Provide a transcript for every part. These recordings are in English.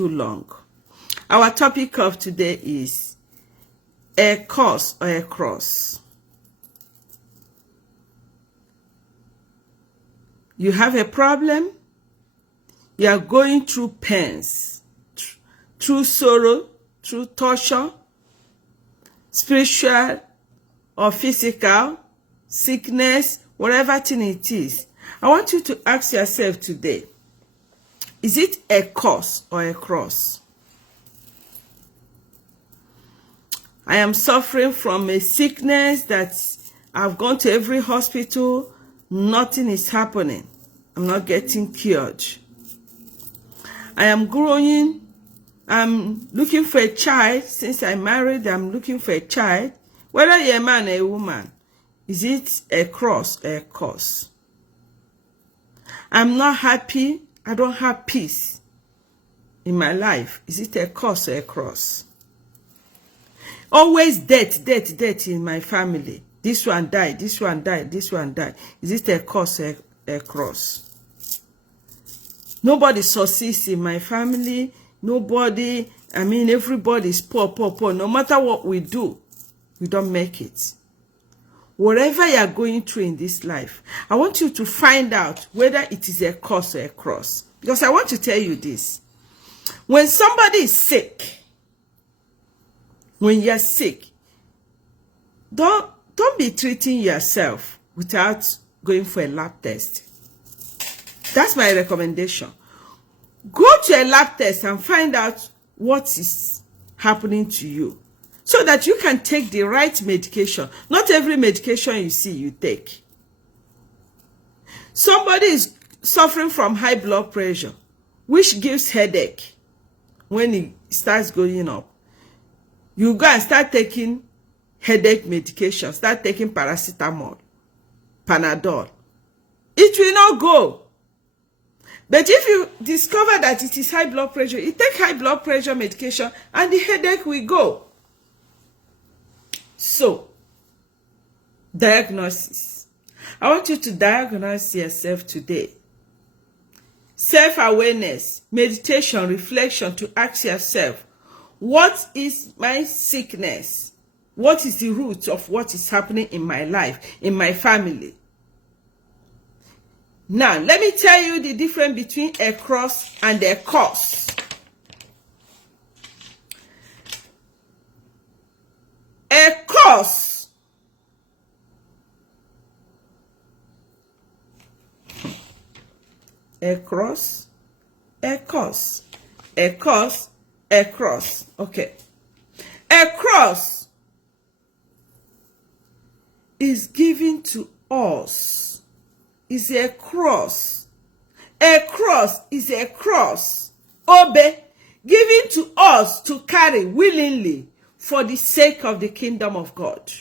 too long. Our topic of today is a curse or a cross. You have a problem, you are going through pains, through sorrow, through torture, spiritual or physical, sickness, whatever thing it is. I want you to ask yourself today, is it a curse or a cross? I am suffering from a sickness that I've gone to every hospital, nothing is happening. I'm not getting cured. I am growing. I'm looking for a child. Since I married, I'm looking for a child. Whether you're a man or a woman, is it a cross or a curse? I'm not happy. I don't have peace in my life. Is it a curse or a cross? Always death in my family. This one died, this one died, this one died. Is it a curse or a cross? Nobody succeeds in my family. Nobody, everybody is poor. No matter what we do, we don't make it. Whatever you are going through in this life, I want you to find out whether it is a curse or a cross. Because I want to tell you this. When somebody is sick, when you're sick, don't be treating yourself without going for a lab test. That's my recommendation. Go to a lab test and find out what is happening to you so that you can take the right medication. Not every medication you see, you take. Somebody is suffering from high blood pressure, which gives headache when it starts going up. You go and start taking headache medication. Start taking paracetamol, Panadol. It will not go. But if you discover that it is high blood pressure, you take high blood pressure medication and the headache will go. So, diagnosis. I want you to diagnose yourself today. Self-awareness, meditation, reflection, to ask yourself, what is my sickness? What is the root of what is happening in my life, in my family? Now, let me tell you the difference between a cross and a curse. A curse a cross, a curse, a curse, a cross. Okay. A cross is given to us. Is a cross. A cross is a cross. Obey. Given to us to carry willingly for the sake of the kingdom of God.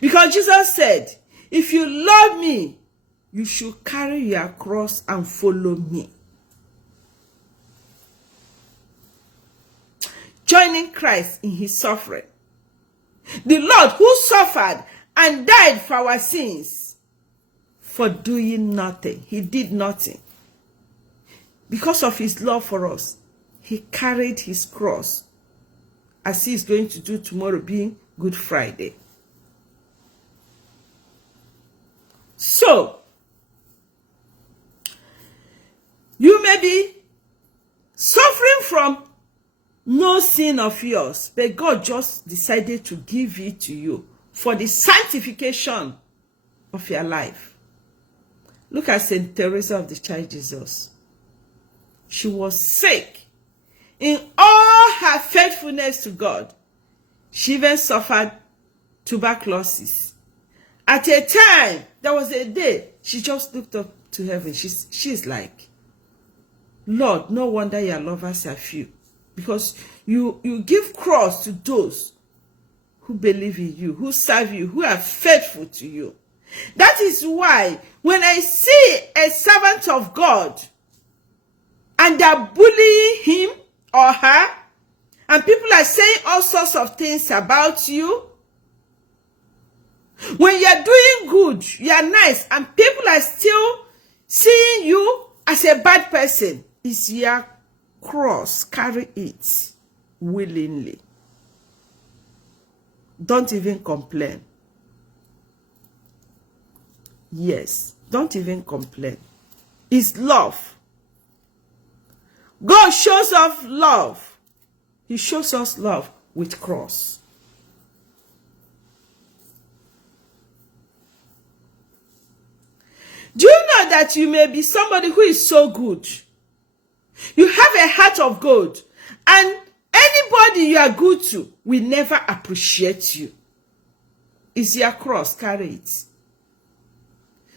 Because Jesus said, if you love me, you should carry your cross and follow me. Joining Christ in his suffering. The Lord who suffered and died for our sins, for doing nothing. He did nothing. Because of his love for us, he carried his cross, as he is going to do tomorrow, being Good Friday. So, you may be suffering from no sin of yours, but God just decided to give it to you for the sanctification of your life. Look at St. Teresa of the Child Jesus. She was sick. In all her faithfulness to God, she even suffered tuberculosis. At a time, there was a day, she just looked up to heaven. She's like, Lord, no wonder your lovers are few. Because you give cross to those who believe in you, who serve you, who are faithful to you. That is why when I see a servant of God and they're bullying him or her, and people are saying all sorts of things about you, when you're doing good, you're nice, and people are still seeing you as a bad person, is your cross. Carry it willingly. Don't even complain. Yes, don't even complain. It's love. God shows us love. He shows us love with cross. Do you know that you may be somebody who is so good? You have a heart of gold, and anybody you are good to will never appreciate you. It's your cross, carry it.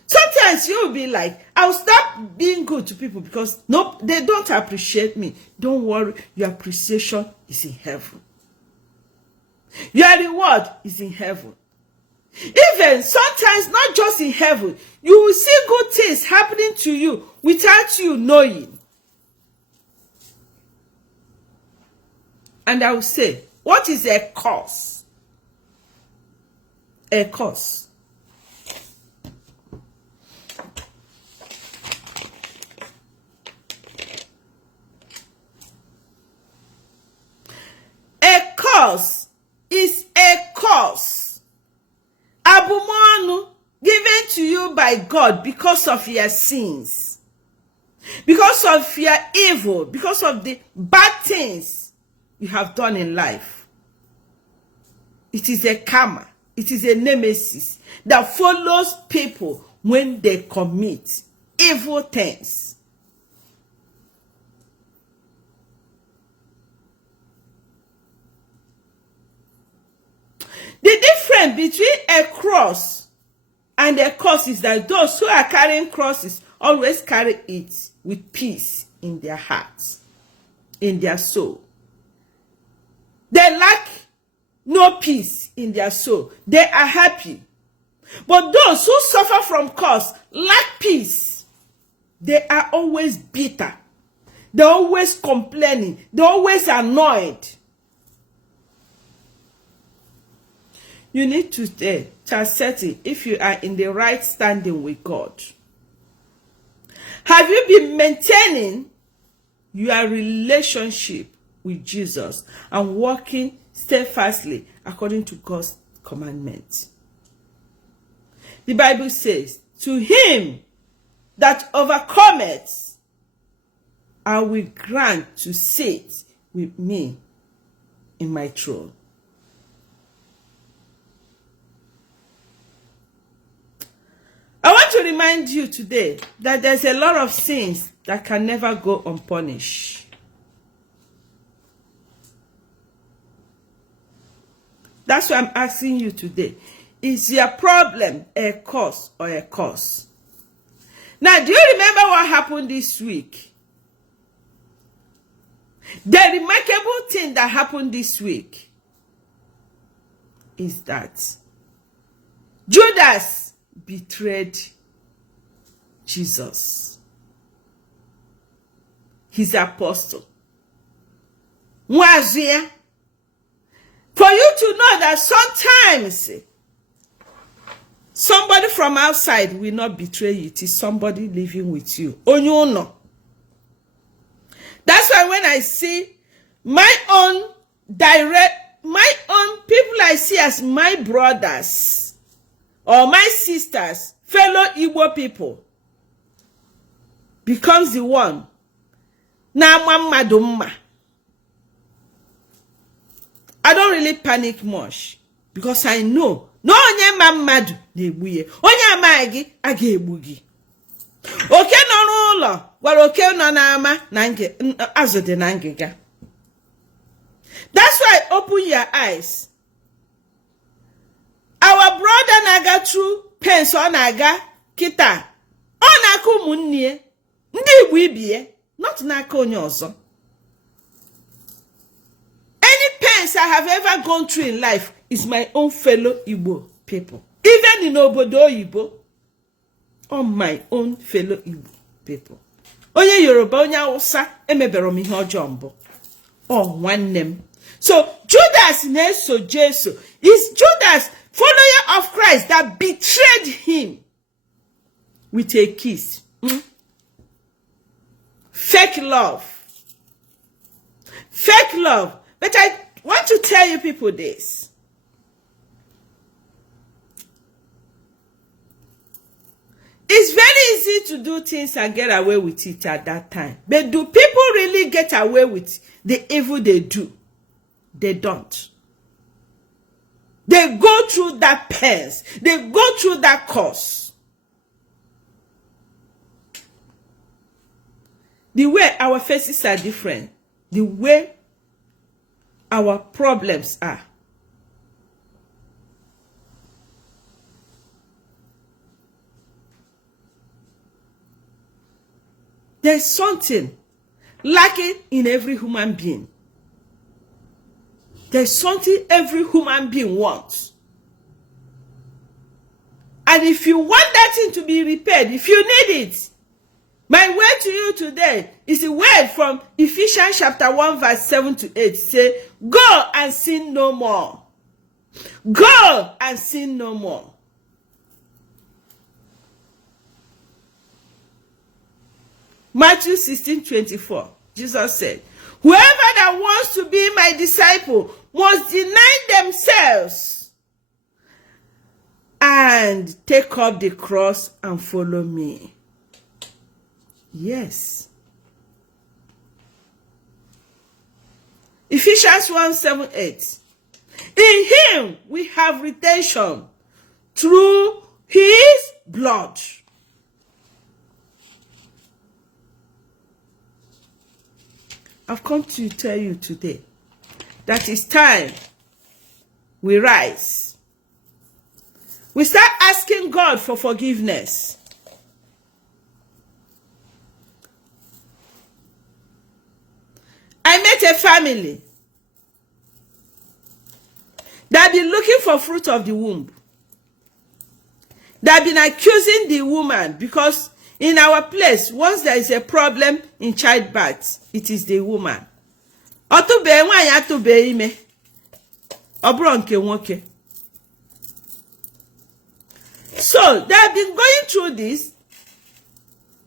Sometimes you will be like, I'll stop being good to people because nope, they don't appreciate me. Don't worry, your appreciation is in heaven. Your reward is in heaven. Even sometimes, not just in heaven, you will see good things happening to you without you knowing. And I will say, what is a curse? A curse. A curse is a curse. Abumonu given to you by God because of your sins, because of your evil, because of the bad things you have done in life. It is a karma. It is a nemesis that follows people when they commit evil things. The difference between a cross and a curse is that those who are carrying crosses always carry it with peace in their hearts, in their soul. They lack no peace in their soul. They are happy. But those who suffer from curse lack peace. They are always bitter. They're always complaining. They're always annoyed. You need to stay chastity if you are in the right standing with God. Have you been maintaining your relationship with Jesus and walking steadfastly according to God's commandments? The Bible says, to him that overcometh, I will grant to sit with me in my throne. I want to remind you today that there's a lot of sins that can never go unpunished. That's why I'm asking you today. Is your problem a cause or a cause? Now, do you remember what happened this week? The remarkable thing that happened this week is that Judas betrayed Jesus, his apostle. Mwazia, for you to know that sometimes somebody from outside will not betray you. It is somebody living with you. Onyono. That's why when I see my own people I see as my brothers or my sisters, fellow Igbo people, becomes the one. Na mamadumma. I don't really panic much because I know no onye mamadu na-egbuye. Onye amaghị a ga-egbu gị. Oke nọ n'ụlọ gwara oke nọ n'ama na azụ dị na ngịga. That's why open your eyes. Our brother naga through pains ọ na-aga kita. Ọ na-aka ụmụnne ndị Igbo ibie, not n'aka onye ọzọ. Any pains I have ever gone through in life is my own fellow Igbo people. Even in obodo oyibo, on my own fellow Igbo people. Onye Yoruba, onye Hausa, emebere m ihe ọjọọ mbụ. Oh, nwanne m. So Judas na-eso Jesu. Is Judas, follower of Christ, that betrayed him with a kiss. Fake love. Fake love. But I want to tell you people this. It's very easy to do things and get away with it at that time. But do people really get away with the evil they do? They don't. They go through that pains. They go through that course. The way our faces are different. The way our problems are. There's something lacking in every human being. There's something every human being wants. And if you want that thing to be repaired, if you need it, my word to you today is a word from Ephesians chapter 1 verse 7 to 8. Say, go and sin no more. Go and sin no more. Matthew 16:24. Jesus said, whoever that wants to be my disciple must deny themselves and take up the cross and follow me. Yes. Ephesians 1:7-8. In him we have redemption through his blood. I've come to tell you today that it's time we rise. We start asking God for forgiveness. I met a family that been looking for fruit of the womb. That been accusing the woman because in our place, once there is a problem in childbirth, it is the woman. So they have been going through this,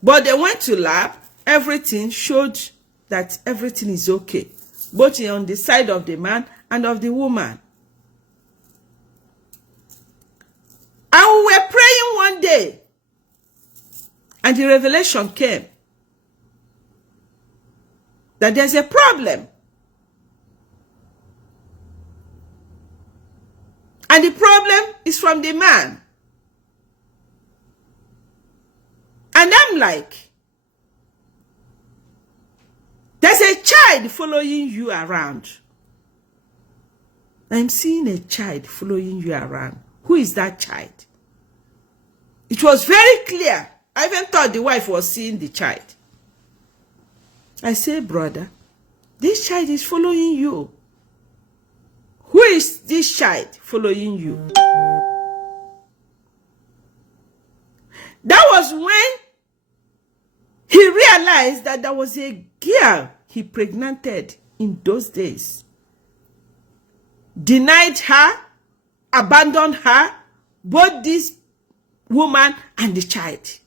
but they went to lab. Everything showed that everything is okay, both on the side of the man and of the woman. And we were praying one day, and the revelation came that there's a problem. And the problem is from the man. And I'm like, there's a child following you around. I'm seeing a child following you around. Who is that child? It was very clear. I even thought the wife was seeing the child. I say, brother, this child is following you. Who is this child following you? That was when he realized that there was a girl he pregnanted in those days. Denied her, abandoned her, both this woman and the child.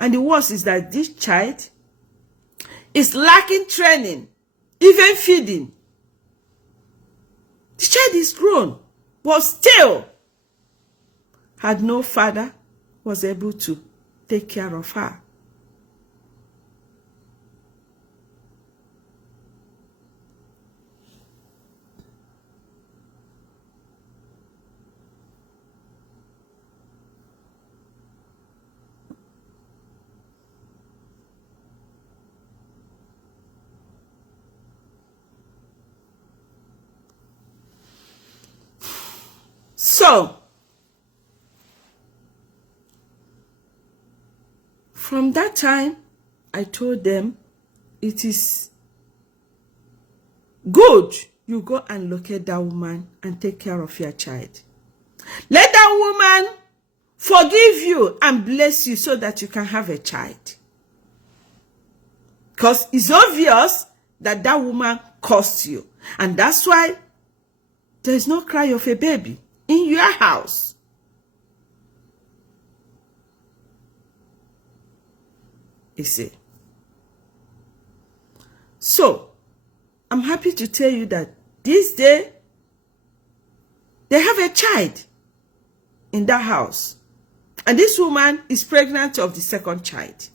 And the worst is that this child is lacking training, even feeding. The child is grown, but still had no father was able to take care of her. So, from that time, I told them, it is good you go and locate that woman and take care of your child. Let that woman forgive you and bless you so that you can have a child. Because it's obvious that that woman cost you. And that's why there is no cry of a baby in your house. You see. So, I'm happy to tell you that this day, they have a child in that house. And this woman is pregnant of the second child.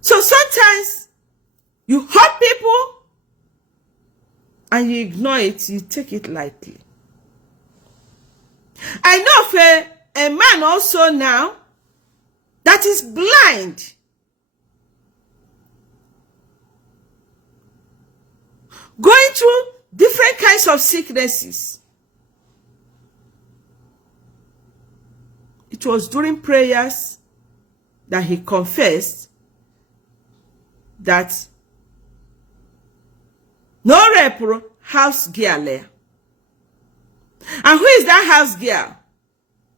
So sometimes you hurt people and you ignore it, you take it lightly. I know of a man also now that is blind. Going through different kinds of sicknesses. It was during prayers that he confessed that no repro house girl there. And who is that house girl?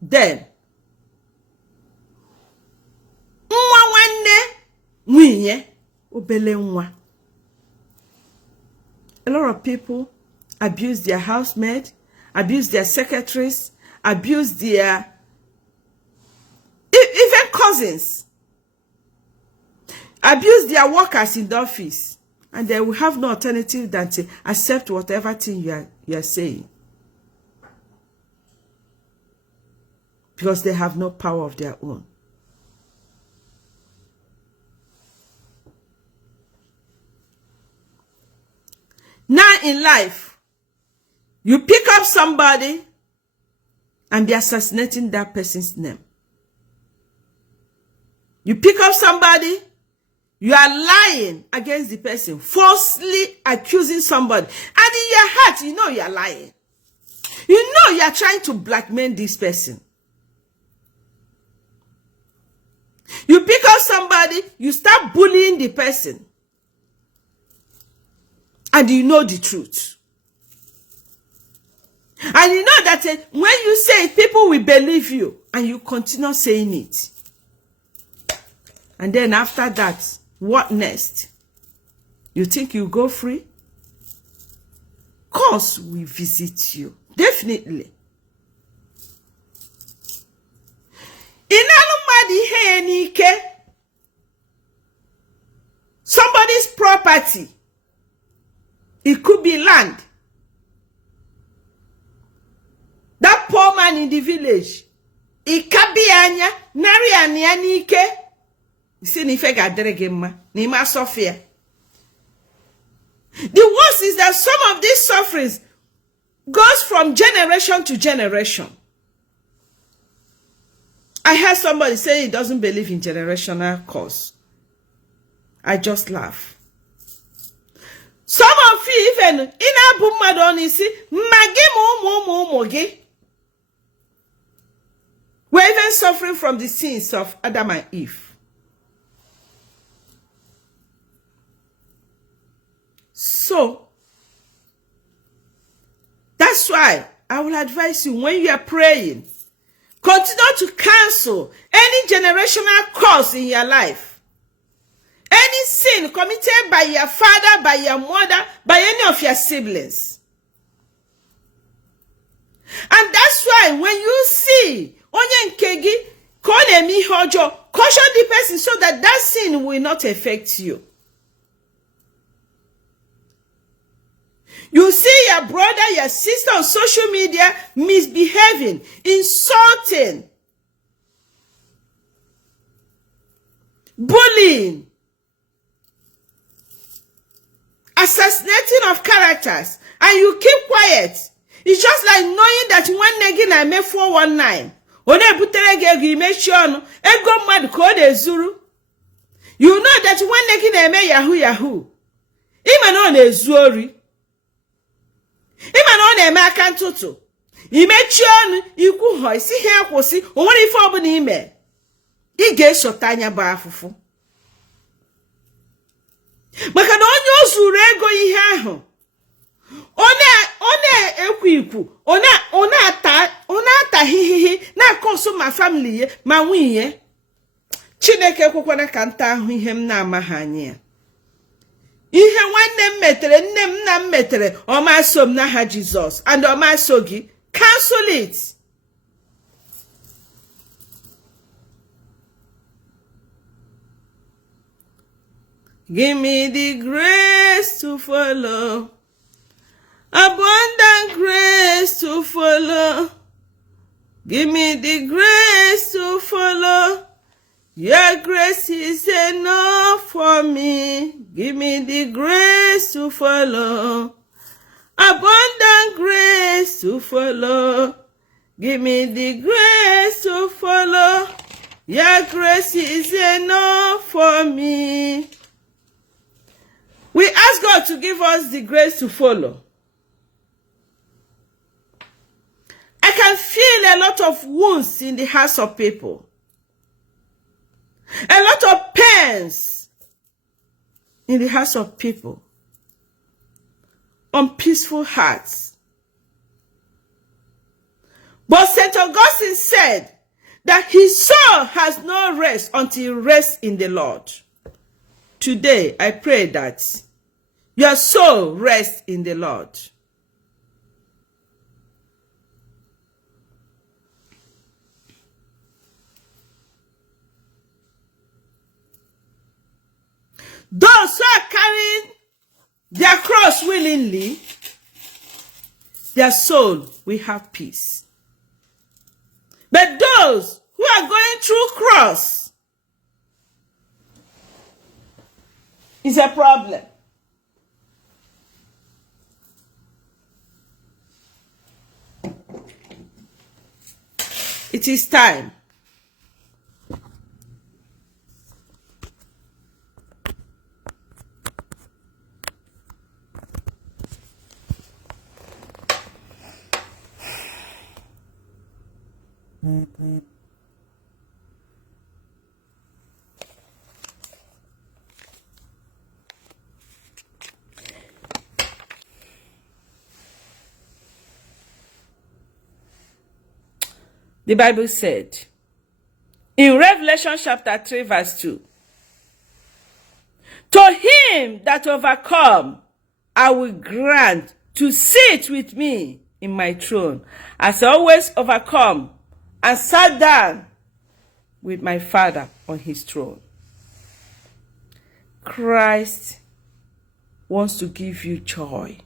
Then nwa nwanne nwunye obele nwa. A lot of people abuse their housemaid, abuse their secretaries, abuse their even cousins, abuse their workers in the office, and they will have no alternative than to accept whatever thing you are saying, because they have no power of their own. Now in life, you pick up somebody and be assassinating that person's name. You pick up somebody, you are lying against the person, falsely accusing somebody. And in your heart, you know you are lying. You know you are trying to blackmail this person. You pick up somebody, you start bullying the person. And you know the truth. And you know that when you say it, people will believe you. And you continue saying it. And then after that, what next? You think you go free? Cause we visit you. Definitely. Somebody's property. It could be land. That poor man in the village. Ikabianya narianianike. You see, nifega deregema. Nima Sophia. The worst is that some of these sufferings goes from generation to generation. I heard somebody say he doesn't believe in generational curse. I just laugh. Some of you even in Abumadonisi, Magi. We're even suffering from the sins of Adam and Eve. So, that's why I will advise you when you are praying, continue to cancel any generational curse in your life. Any sin committed by your father, by your mother, by any of your siblings. And that's why when you see onye nkegi konemi hojo, caution the person so that that sin will not affect you. You see your brother, your sister on social media misbehaving, insulting, bullying, assassinating of characters, and you keep quiet. It's just like knowing that one negin I made 419. You know that one negin I made Yahoo. Even on a zuri. Even on a makantutu. Imechon, you could hoist, see here, was see, only for an email. He gets Sotanya Bafufu. Maka na onye ozuru ego ihe ahụ ona ekwiku ona ata hihihi na konsu ma family ye ma nwunye Chineke kwukwana ka nta ahụ ihe m na-amaghị anya ihe nwanne m metere nne m na m metere o ma so m na ha Jesus and o ma so gi cancel it. Give me the grace to follow. Abundant grace to follow. Give me the grace to follow. Your grace is enough for me. Give me the grace to follow. Abundant grace to follow. Give me the grace to follow. Your grace is enough for me. We ask God to give us the grace to follow. I can feel a lot of wounds in the hearts of people. A lot of pains in the hearts of people. Unpeaceful hearts. But St. Augustine said that his soul has no rest until he rests in the Lord. Today, I pray that your soul rests in the Lord. Those who are carrying their cross willingly, their soul will have peace. But those who are going through cross is a problem. It is time. The Bible said in Revelation chapter 3 verse 2, to him that overcome, I will grant to sit with me in my throne, as I always overcome and sat down with my Father on his throne. Christ wants to give you joy.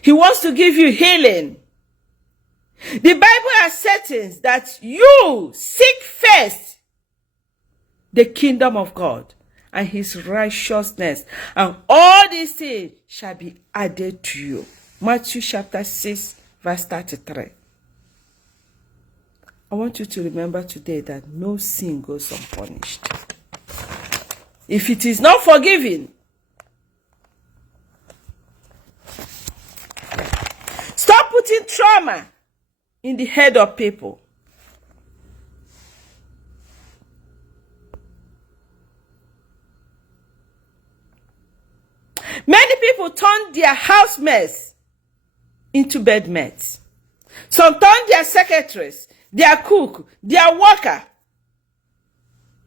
He wants to give you healing. The Bible asserts that you seek first the kingdom of God and his righteousness, and all these things shall be added to you. Matthew chapter 6 verse 33. I want you to remember today that no sin goes unpunished. If it is not forgiven, stop putting trauma in the head of people. Many people turn their housemates into bedmates. Some turn their secretaries, their cook, their worker.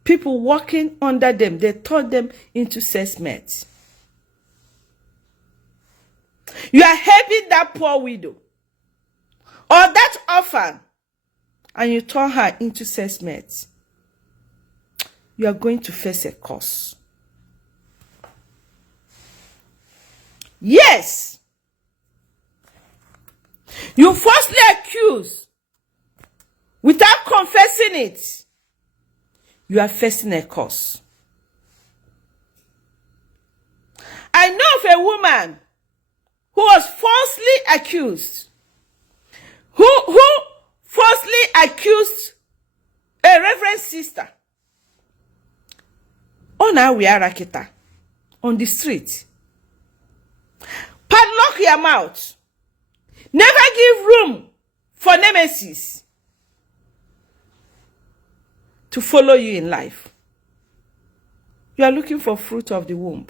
People working under them, they turn them into sexmates. You are helping that poor widow or that orphan, and you turn her into sexmates. You are going to face a curse. Yes. You falsely accuse without confessing it. You are facing a curse. I know of a woman who was falsely accused. Who falsely accused a reverend sister on our raketa on the street. Padlock your mouth. Never give room for nemesis to follow you in life. You are looking for fruit of the womb.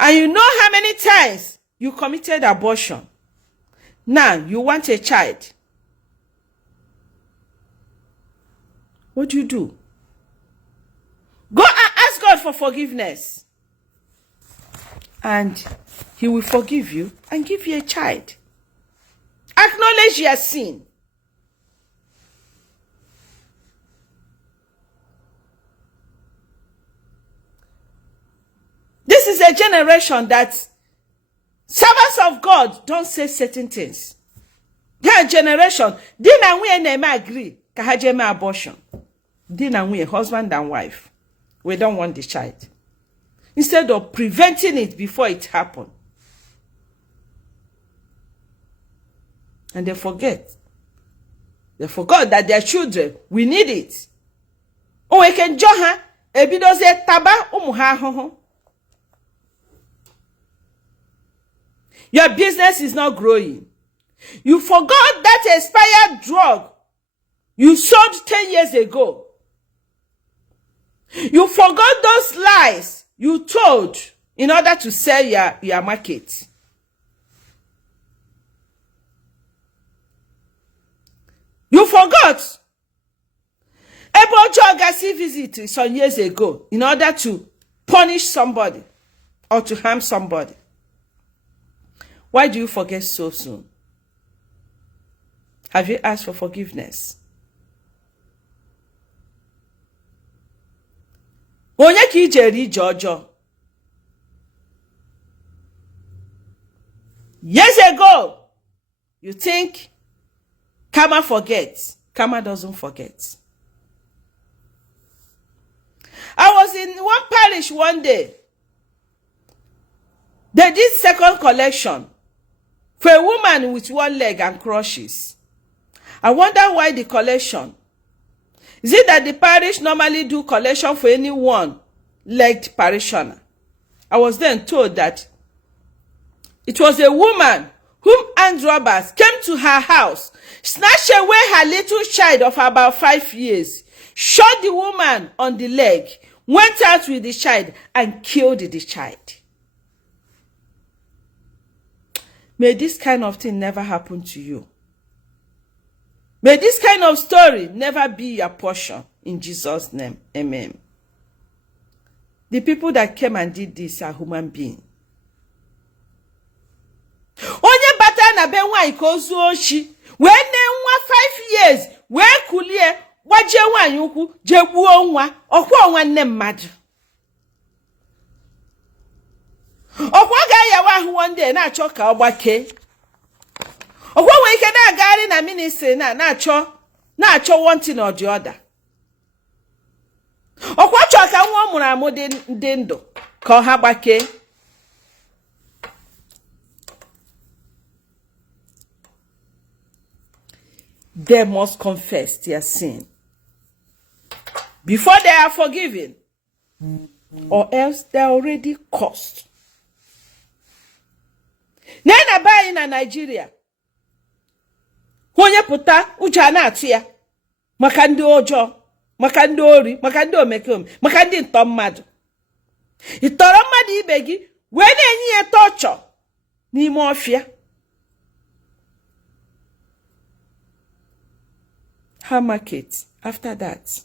And you know how many times you committed abortion. Now you want a child. What do? Go and ask God for forgiveness. And he will forgive you and give you a child. Acknowledge your sin. is a generation that servants of God don't say certain things. That generation, di na nwunye na-eme agree ka ha je mee abortion. Di na nwunye, husband and wife. We don't want the child. Instead of preventing it before it happens. And they forget. They forgot that their children, we need it. Oh, we can join her. Ebidoze taba umuha hoho. Your business is not growing. You forgot that expired drug you sold 10 years ago. You forgot those lies you told in order to sell your market. You forgot. Ebo Jogasi visit some years ago in order to punish somebody or to harm somebody. Why do you forget so soon? Have you asked for forgiveness? Onye ki ijeri jojo. Years ago, you think Karma forgets. Karma doesn't forget. I was in one parish one day. They did second collection for a woman with one leg and crutches. I wonder why the collection. Is it that the parish normally do collection for any one-legged parishioner? I was then told that it was a woman whom armed robbers came to her house, snatched away her little child of about 5 years, shot the woman on the leg, went out with the child, and killed the child. May this kind of thing never happen to you. May this kind of story never be your portion. In Jesus' name, amen. The people that came and did this are human beings. Onye bata na be nwa ikozu ochi, we ne nwa 5 years, we kulie, gbaje nwanyi ukwu, je gbuo nwa, okwa nwanne mmadu. Okwa ga yawa ahụ one day na-achọ ka ọgbake. Okwa nwe ike na-agagharị na ministry na-achọ one thing or the other. Okwa chọ ka nwa mụrụ amụ dị ndụ ka ọha gbake. They must confess their sin before they are forgiven, or else they are already cursed. Nena bayi na Nigeria. Onye puta uja na atu ya. Maka ndị ọjọọ, maka ndị ori, maka ndị omekome, maka ndị ntọ mmadụ. Ịtọrọ mmadụ ibe gị wee na-enye ya torture n'ime ọfịa. Her market after that.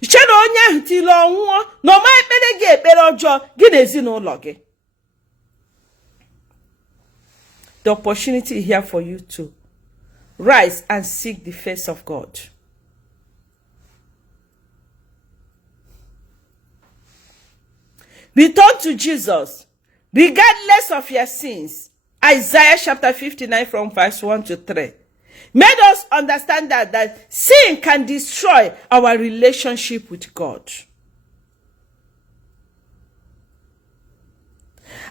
Ichena onye ahụ tilo ọnwụọ na ọma ekpere gị ekpere ọjọọ gị na ezinụlọ gị. The opportunity here for you to rise and seek the face of God. Return to Jesus, regardless of your sins. Isaiah chapter 59 from verse 1 to 3. Made us understand that sin can destroy our relationship with God.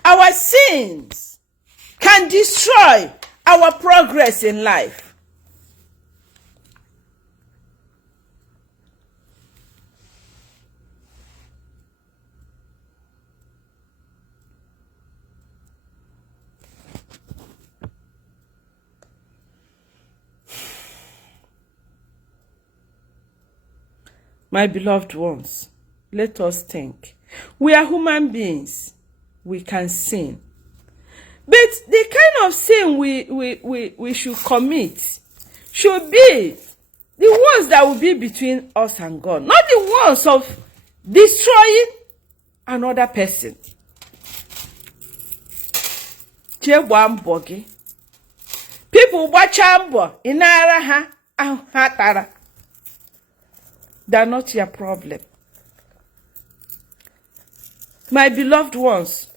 Our sins can destroy our progress in life. My beloved ones, let us think. We are human beings. We can sin. But the kind of sin we should commit should be the ones that will be between us and God, not the ones of destroying another person. People watch inara ha hatara. They are not your problem. My beloved ones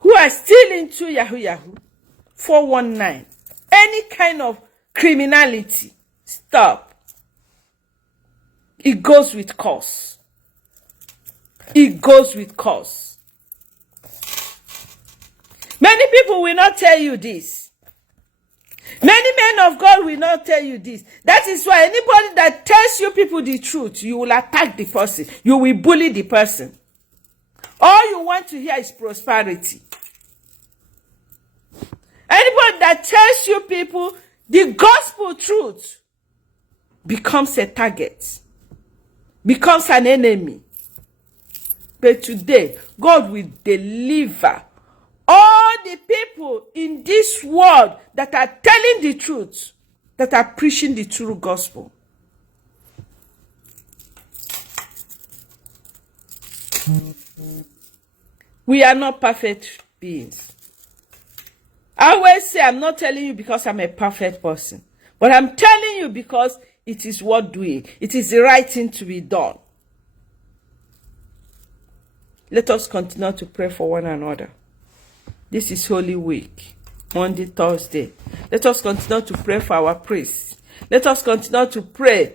who are still into Yahoo, 419, any kind of criminality, stop. It goes with cause. It goes with cause. Many people will not tell you this. Many men of God will not tell you this. That is why anybody that tells you people the truth, you will attack the person. You will bully the person. All you want to hear is prosperity. Anybody that tells you people the gospel truth becomes a target, becomes an enemy. But today, God will deliver all the people in this world that are telling the truth, that are preaching the true gospel. We are not perfect beings. I always say I'm not telling you because I'm a perfect person, but I'm telling you because it is worth doing. It is the right thing to be done. Let us continue to pray for one another. This is Holy Week, Monday, Thursday. Let us continue to pray for our priests. Let us continue to pray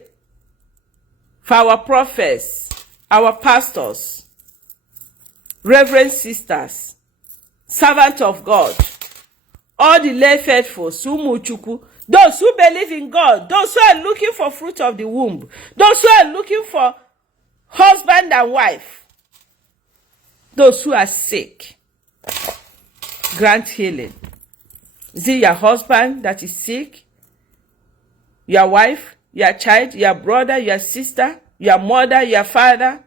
for our prophets, our pastors, reverend sisters, servants of God, all the lay faithful, Sumuchuku, those who believe in God, those who are looking for fruit of the womb, those who are looking for husband and wife, those who are sick. Grant healing. Is it your husband that is sick? Your wife? Your child? Your brother? Your sister? Your mother? Your father?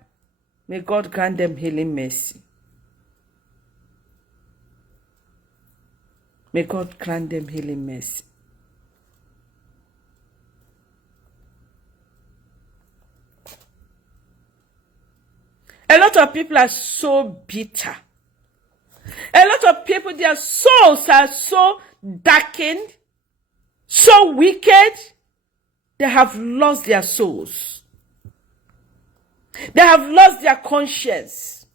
May God grant them healing mercy. May God grant them healing mercy. A lot of people are so bitter. A lot of people, their souls are so darkened, so wicked, they have lost their souls. They have lost their conscience.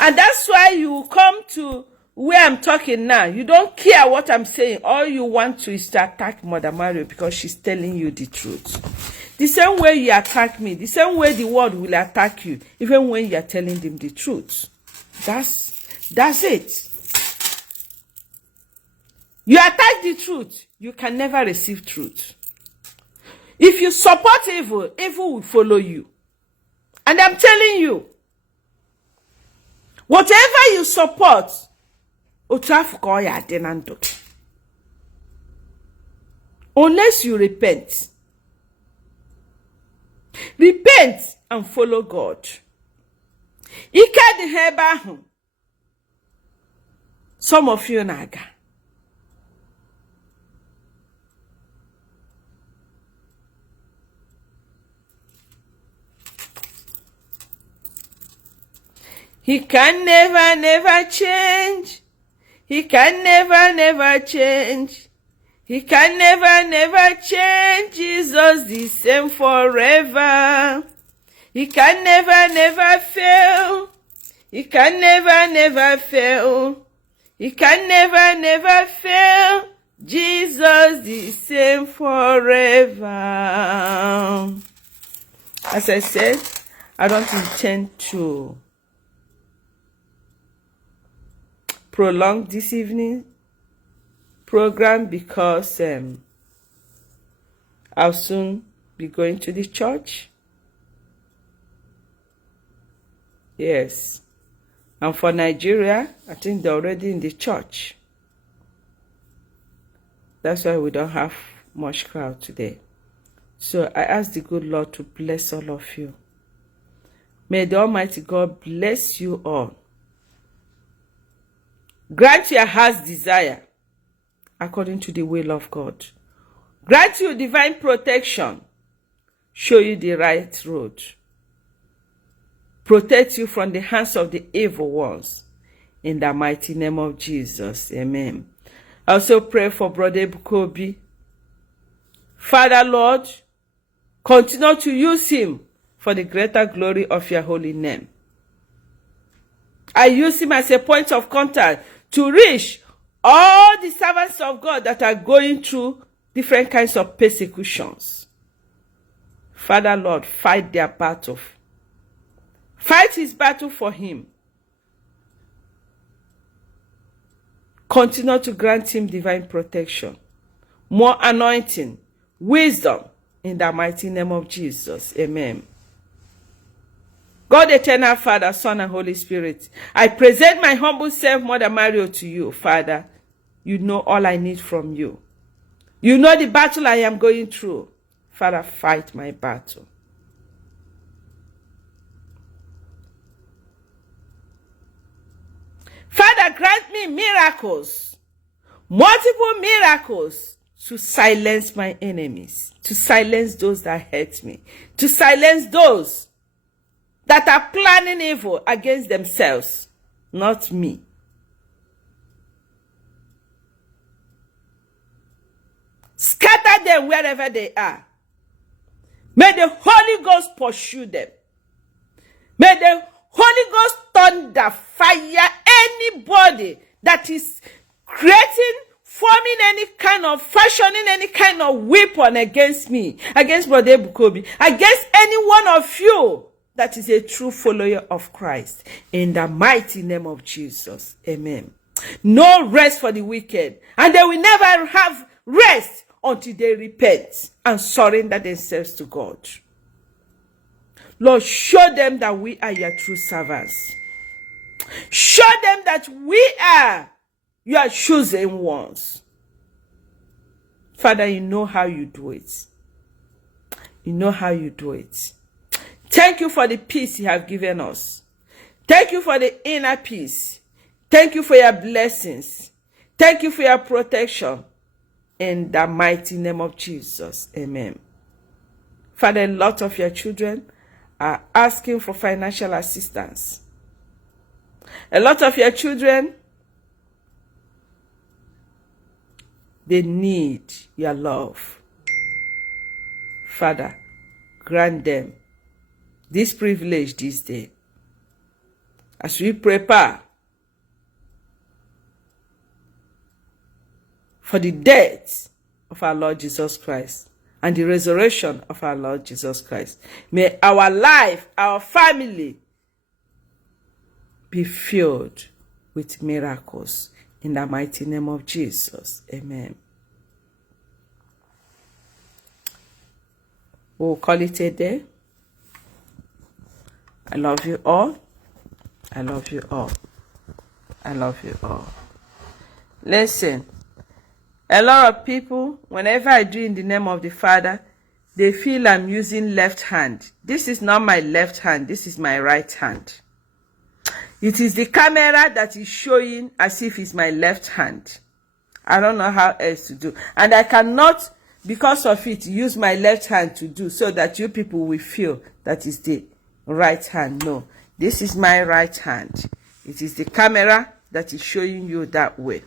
And that's why you come to where I'm talking now. You don't care what I'm saying. All you want to is to attack Mother Mario because she's telling you the truth. The same way you attack me, the same way the world will attack you, even when you're telling them the truth. That's it. You attack the truth, you can never receive truth. If you support evil, evil will follow you. And I'm telling you, whatever you support, unless you repent. Repent and follow God. Some of you naga. He can never change. He can never change. He can never change. Jesus the same forever. He can never fail. He can never fail. He can never fail. Jesus the same forever. As I said, I don't intend to prolong this evening program because I'll soon be going to the church. Yes. And for Nigeria, I think they're already in the church. That's why we don't have much crowd today. So I ask the good Lord to bless all of you. May the Almighty God bless you all. Grant your heart's desire according to the will of God. Grant you divine protection. Show you the right road. Protect you from the hands of the evil ones. In the mighty name of Jesus. Amen. I also pray for Brother Bukobi. Father, Lord, continue to use him for the greater glory of your holy name. I use him as a point of contact to reach all the servants of God that are going through different kinds of persecutions. Father, Lord, fight their battle. Fight his battle for him. Continue to grant him divine protection, more anointing, wisdom, in the mighty name of Jesus. Amen. God, eternal Father, Son, and Holy Spirit, I present my humble self, Mother Mario, to you, Father. You know all I need from you. You know the battle I am going through. Father, fight my battle. Father, grant me miracles, multiple miracles, to silence my enemies, to silence those that hate me, to silence those that are planning evil against themselves, not me. Scatter them wherever they are. May the Holy Ghost pursue them. May the Holy Ghost thunder, fire anybody that is creating, forming any kind of, fashioning any kind of weapon against me, against Brother Bukobi, against any one of you that is a true follower of Christ. In the mighty name of Jesus. Amen. No rest for the wicked, and they will never have rest until they repent and surrender themselves to God. Lord, show them that we are your true servants. Show them that we are your chosen ones. Father, you know how you do it. You know how you do it. Thank you for the peace you have given us. Thank you for the inner peace. Thank you for your blessings. Thank you for your protection. In the mighty name of Jesus. Amen. Father, a lot of your children are asking for financial assistance. A lot of your children, they need your love. Father, grant them this privilege this day as we prepare for the death of our Lord Jesus Christ and the resurrection of our Lord Jesus Christ. May our life, our family, be filled with miracles in the mighty name of Jesus. Amen. We'll call it a day. I love you all. I love you all. I love you all. Listen, a lot of people, whenever I do in the name of the Father, they feel I'm using left hand. This is not my left hand. This is my right hand. It is the camera that is showing as if it's my left hand. I don't know how else to do. And I cannot, because of it, use my left hand to do so that you people will feel that is the right hand. No, this is my right hand. It is the camera that is showing you that way.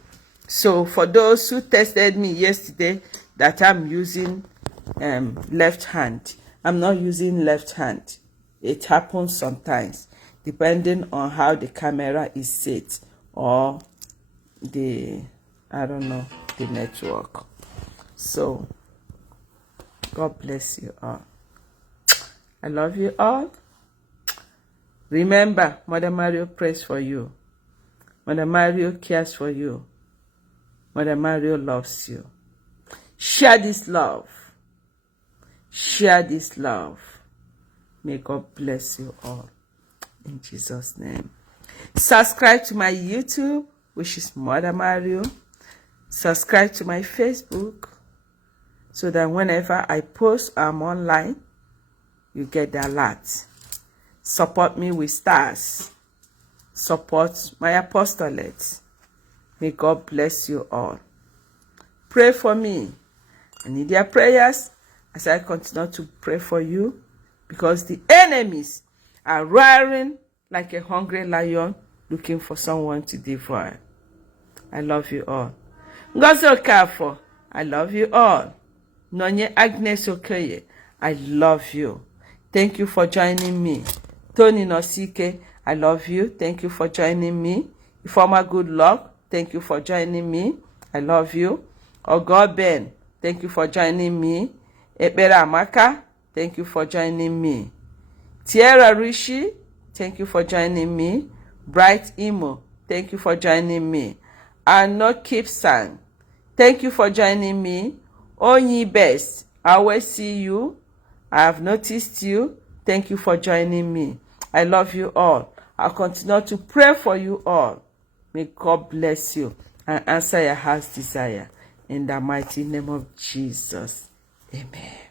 So for those who tested me yesterday that I'm using left hand, I'm not using left hand. It happens sometimes, depending on how the camera is set or the, I don't know, the network. So, God bless you all. I love you all. Remember, Mother Mario prays for you. Mother Mario cares for you. Mother Mario loves you. Share this love. Share this love. May God bless you all. In Jesus' name. Subscribe to my YouTube, which is Mother Mario. Subscribe to my Facebook, so that whenever I post, I'm online, you get the alert. Support me with stars. Support my apostolate. May God bless you all. Pray for me. I need your prayers as I continue to pray for you, because the enemies are roaring like a hungry lion looking for someone to devour. I love you all. Ngozi Okafo, I love you all. Nonye Agnes Okoye, I love you. Thank you for joining me. Tony Nosike, I love you. Thank you for joining me. Former Good Luck, thank you for joining me. I love you. God Ben, thank you for joining me. Ekpere Amaka, thank you for joining me. Tierra Rishi, thank you for joining me. Bright Imo, thank you for joining me. Ano Kipsang, thank you for joining me. Onyi Best, I always see you. I have noticed you. Thank you for joining me. I love you all. I'll continue to pray for you all. May God bless you and answer your heart's desire. In the mighty name of Jesus. Amen.